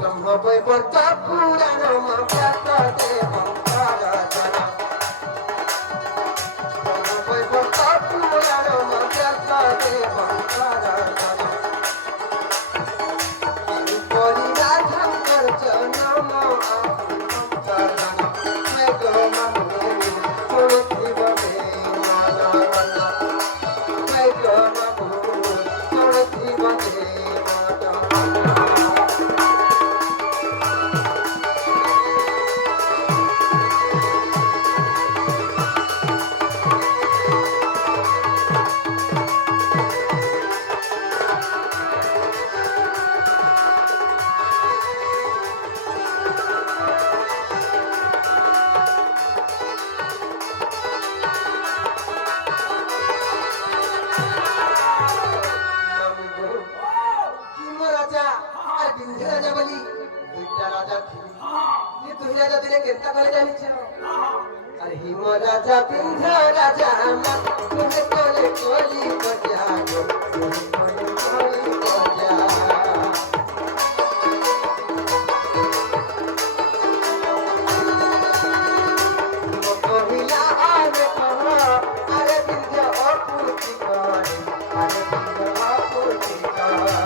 ব্রহ্মবৈবর্ত পুরাণ ব্যাস দেব রাজনা ব্রহ্মবৈবর্ত পুরাণ ব্যাস দেব রাজনা পরিরাধঙ্কর জনম हिम राजा पिंध राजा तुम्हें कोले कोली बजा कोली बजा कहिला आरे कहो अरे पिंध अपूर्ति करे अरे पिंध अपूर्ति करे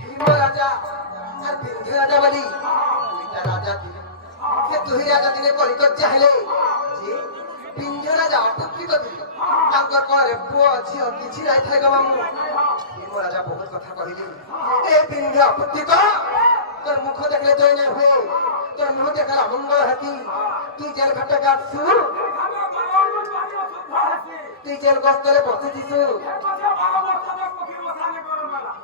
हिम राजा और पिंध राजा बली तुही राजा दिने कलिकत चाहिले जे पिंज राजा अटकित दिले तांकर करे पुओ झियो किछि नाइ थाइ गवा मु हिम राजा बहुत कथा कहिली ए पिंज अटकित तोर मुख देखले तोय नै होय तोर मुख देखला मंगल हती तू जेल घट गासु तू जेल गस्तरे बसि दिसु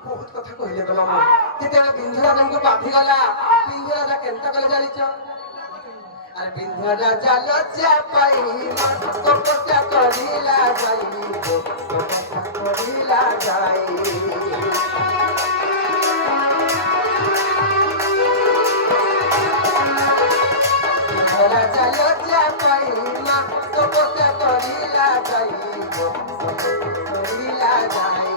बहुत कथा कहिले गला मु तिते पिंज राजा को बाधी गला पिंज राजा केनता कले जानिछ আর বিন্ধ্য রাজা লজ্জা পাই তপস্যা করিলা যাই তপস্যা করিলা যাই বিন্ধ্য রাজা লজ্জা পাই তপস্যা করিলা যাই করিলা যাই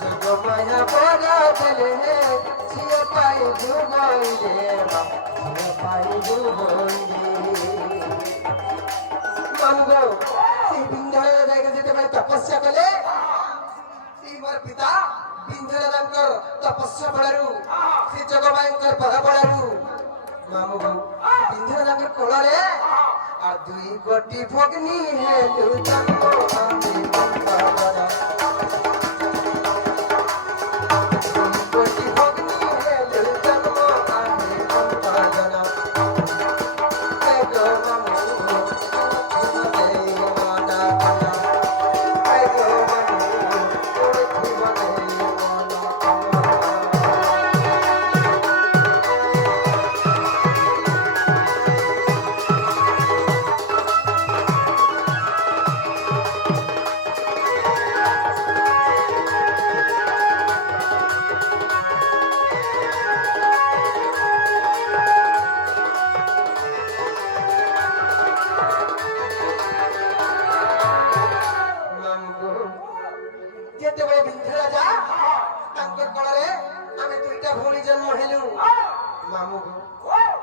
যোগমায়া বড় দেলে ঝিয়ে পাই ডুবইলে ঝিয়ে পাই ডুবইলে মানগো সেই বিন্ধ্য জায়গা যেতে পাই তপস্যা কলে সেই মোর পিতা বিন্ধ্য রাজাঙ্কর তপস্যা বড়ারু সেই জগমায়াঙ্কর পদ বড়ারু মামুগো বিন্ধ্য রাজাঙ্কর কোଳରେ আর দুই কোটি ভগ্নী হেলু জন্ম আমি মঙ্গলরা मामू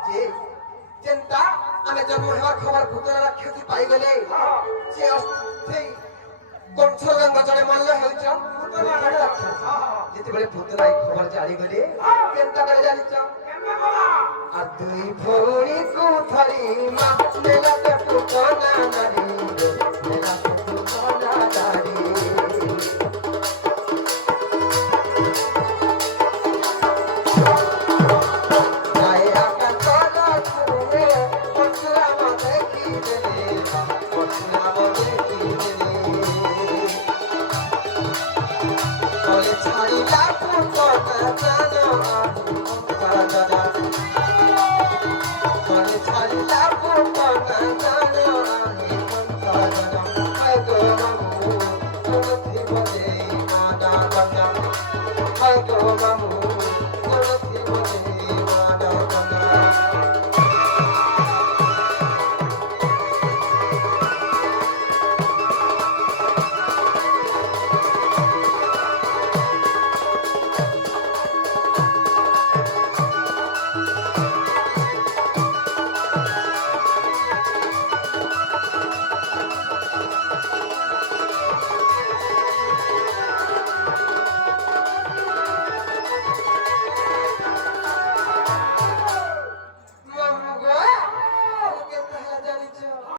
जे चिंता आमे जन्म हेबार खबर भूतरा राक्षसी पाई गले से अस्थि कंठरंग जने मल्ल हेउछ भूतरा राक्षसी जेते बेले भूतरा खबर जारी गले केनता करे जानिछ केनता कला आ दुई भौरी को थरी मा मेला ते पुतना नारी मेला ते पुतना नारी Mamu